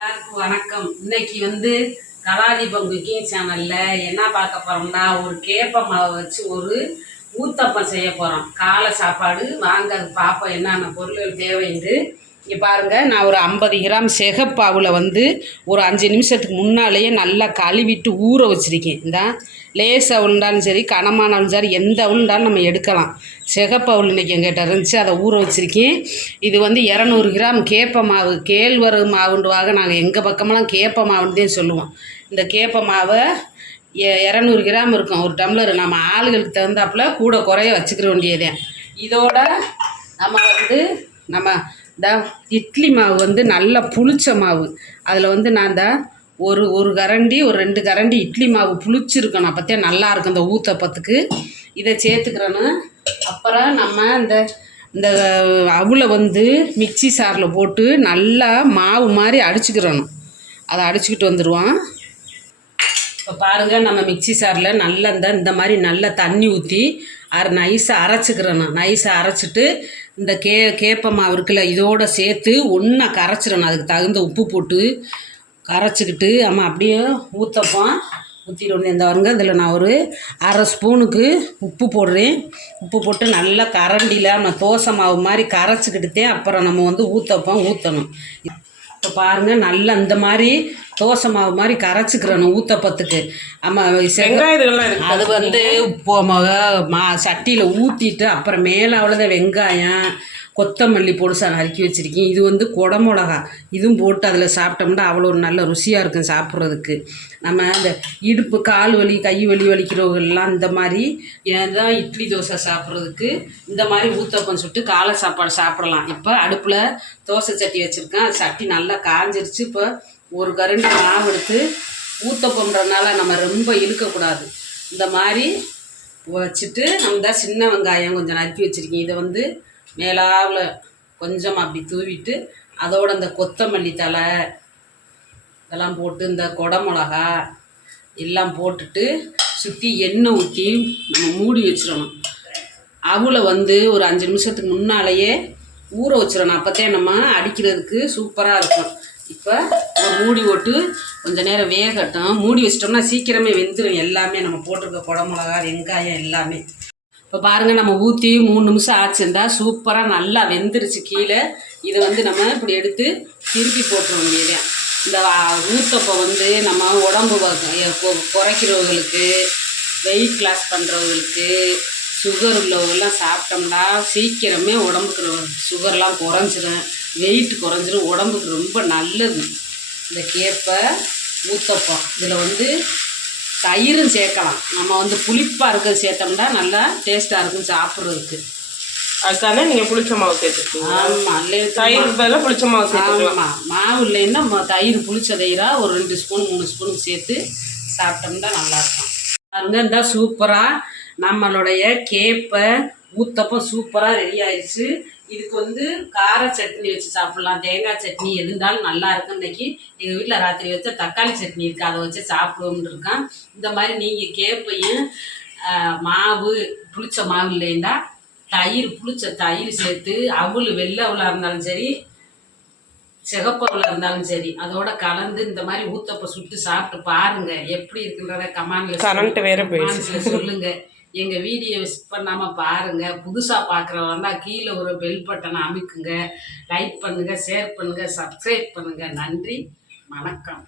எல்லாருக்கும் வணக்கம். இன்னைக்கு வந்து கலாதீபம் குக்கிங் சேனல்ல என்ன பார்க்க போறோம்னா ஒரு கேப்ப மாவை வச்சு ஒரு ஊத்தப்பம் செய்ய போறோம். காலை சாப்பாடு வாங்க அது பார்ப்போம் என்னென்ன பொருள்கள் தேவைன்னு இங்கே பாருங்கள் நான் ஒரு ஐம்பது கிராம் செகப்பாவில் வந்து ஒரு அஞ்சு நிமிஷத்துக்கு முன்னாலேயே நல்லா கழுவிட்டு ஊற வச்சிருக்கேன். இந்த லேஸ் உளுந்தாலும் சரி கனமானாலும் சரி எந்த உளுந்தாலும் நம்ம எடுக்கலாம். சிகப்பு இன்றைக்கி எங்கிட்ட இருந்துச்சு அதை ஊற வச்சுருக்கேன். இது வந்து இரநூறு கிராம் கேப்ப மாவு கேழ்வரகு மாவுண்டுவாக நாங்கள் எங்கள் பக்கமெல்லாம் கேப்ப மாவுன்னு சொல்லுவோம். இந்த கேப்ப மாவை எ- இரநூறு கிராம் இருக்கும். ஒரு டம்ளர். நம்ம ஆளுகளுக்கு தகுந்தாப்புல கூட குறைய வச்சுக்கிற வேண்டியதே இதோட நம்ம வந்து நம்ம இந்த இட்லி மாவு வந்து நல்லா புளிச்ச மாவு. அதில் வந்து நான் இந்த ஒரு ஒரு கரண்டி ஒரு ரெண்டு கரண்டி இட்லி மாவு புளிச்சிருக்கணும். அப்போத்தே நல்லாயிருக்கும் இந்த ஊத்தப்பத்துக்கு. இதை சேர்த்துக்கிறேன்னு. அப்புறம் நம்ம இந்த இந்த அவலை வந்து மிக்ஸி சாரில் போட்டு நல்லா மாவு மாதிரி அடிச்சுக்கிறணும். அதை அடிச்சுக்கிட்டு வந்துடுவோம் இப்போ பாருங்கள் நம்ம மிக்ஸி சாரில் நல்லா இந்த இந்த மாதிரி நல்லா தண்ணி ஊற்றி அரை நைஸாக அரைச்சிக்கிறணும் நைஸாக அரைச்சிட்டு இந்த கே கேப்ப மாவு இருக்குல்ல இதோட சேர்த்து ஒன்றா கரைச்சிடணும் அதுக்கு தகுந்த உப்பு போட்டு கரைச்சிக்கிட்டு ஆமாம் அப்படியே ஊற்றப்போம் ஊற்றிட்டு வந்து இந்த வருங்க இதில் நான் ஒரு அரை ஸ்பூனுக்கு உப்பு போடுறேன். உப்பு போட்டு நல்லா கரண்டியில் நம்ம தோசை மாவு மாதிரி கரைச்சிக்கிட்டுதே அப்புறம் நம்ம வந்து ஊற்றப்போம் ஊற்றணும் இப்போ பாருங்கள் நல்லா இந்த மாதிரி தோசை மாவு மாதிரி கரைச்சிக்கிறணும் ஊத்தப்பத்துக்கு. ஆமாம் அது வந்து இப்போ சட்டியில் ஊற்றிட்டு அப்புறம் மேலே அவ்வளோதான் வெங்காயம் கொத்தமல்லி பொடிசா நறுக்கி வச்சுருக்கேன். இது வந்து குடமிளகா. இதுவும் போட்டு அதில் சாப்பிட்டோம்னா அவ்வளோ ஒரு நல்ல ருசியாக இருக்கும் சாப்பிட்றதுக்கு. நம்ம இந்த இடுப்பு கால் வலி கை வலி வலிக்கிறவங்கெல்லாம் இந்த மாதிரி ஏதாவது இட்லி தோசை சாப்பிட்றதுக்கு இந்த மாதிரி ஊத்தப்பம் சுட்டு காலை சாப்பாடு சாப்பிடலாம். இப்போ அடுப்பில் தோசை சட்டி வச்சுருக்கேன். சட்டி நல்லா காஞ்சிருச்சு. இப்போ ஒரு கரண்டி மாவு எடுத்து ஊத்தப்பம்ன்றனால நம்ம ரொம்ப இழுக்கக்கூடாது. இந்த மாதிரி வச்சுட்டு நம்ம தான் சின்ன வெங்காயம் கொஞ்சம் நறுக்கி வச்சுருக்கேன். இதை வந்து மேலாவில் கொஞ்சம் அப்படி தூவிட்டு அதோட இந்த கொத்தமல்லி தழை இதெல்லாம் போட்டு இந்த குடமிளகா எல்லாம் போட்டுட்டு சுற்றி எண்ணெய் ஊற்றி நம்ம மூடி வச்சிடணும். அவளை வந்து ஒரு அஞ்சு நிமிஷத்துக்கு முன்னாலேயே ஊற வச்சிடணும். அப்போத்தே நம்ம அடிக்கிறதுக்கு சூப்பராக இருக்கும். இப்போ ஒரு மூடி போட்டு கொஞ்ச நேரம் வேகட்டும். மூடி வச்சிட்டோம்னா சீக்கிரமே வெந்துடும் எல்லாமே. நம்ம போட்டிருக்க குடமிளகா வெங்காயம் எல்லாமே. இப்போ பாருங்கள் நம்ம ஊற்றி மூணு நிமிஷம் ஆச்சுருந்தா சூப்பராக நல்லா வெந்துருச்சு கீழே. இதை வந்து நம்ம இப்படி எடுத்து திருப்பி போட்டுற வேண்டியது இந்த ஊத்தப்போ வந்து நம்ம உடம்பு குறைக்கிறவங்களுக்கு வெயிட் லாஸ் பண்ணுறவங்களுக்கு சுகர் உள்ளவங்கெல்லாம் சாப்பிட்டோம்னா சீக்கிரமே உடம்புக்கு சுகர்லாம் குறைஞ்சிரும். வெயிட் குறைஞ்சிரும். உடம்புக்கு ரொம்ப நல்லது. இந்த கேப்பை ஊத்தப்பம். இதில் வந்து தயிரும் சேர்க்கலாம். நம்ம வந்து புளிப்பாக இருக்கிறது சேர்த்தோம்னா நல்லா டேஸ்ட்டாக இருக்கும் சாப்பிட்றதுக்கு. அதுக்காக நீங்க புளிச்ச மாவு சேர்த்துக்கீங்க. ஆமாம் தயிர் பதிலாக புளிச்ச மாவு சேர்த்துக்கலாம். ஆமாம் மாவு இல்லைன்னா தயிர் புளிச்ச தயிராக ஒரு ரெண்டு ஸ்பூன் மூணு ஸ்பூன் சேர்த்து சாப்பிட்டோம்னா நல்லாயிருக்கும் பாருங்க இந்த சூப்பராக நம்மளுடைய கேப்பை ஊத்தப்பம் சூப்பராக ரெடி ஆயிடுச்சு இதுக்கு வந்து கார சட்னி வச்சு சாப்பிட்லாம். தேங்காய் சட்னி எது இருந்தாலும் நல்லா இருக்கும் இன்னைக்கு. எங்கள் வீட்டில் ராத்திரி வச்ச தக்காளி சட்னி இருக்குது அதை வச்சு சாப்பிடுவோம்னு இருக்கேன். இந்த மாதிரி நீங்கள் கேப்பையும் மாவு புளிச்ச மாவு இல்லைன்னா தயிர் புளிச்ச தயிர் சேர்த்து அவள் வெள்ளை அவளாக இருந்தாலும் சரி சிகப்பவுல இருந்தாலும் சரி அதோட கலந்து இந்த மாதிரி ஊத்தப்ப சுட்டு சாப்பிட்டு பாருங்க. எப்படி இருக்குன்றத கமெண்ட்ல Current வேற சொல்லுங்க. எங்க வீடியோ மிஸ் பண்ணாம பாருங்க. புதுசா பாக்குறவங்க கீழே ஒரு பெல் பட்டனை அமைக்குங்க. லைக் பண்ணுங்க ஷேர் பண்ணுங்க சப்ஸ்கிரைப் பண்ணுங்க. நன்றி. வணக்கம்.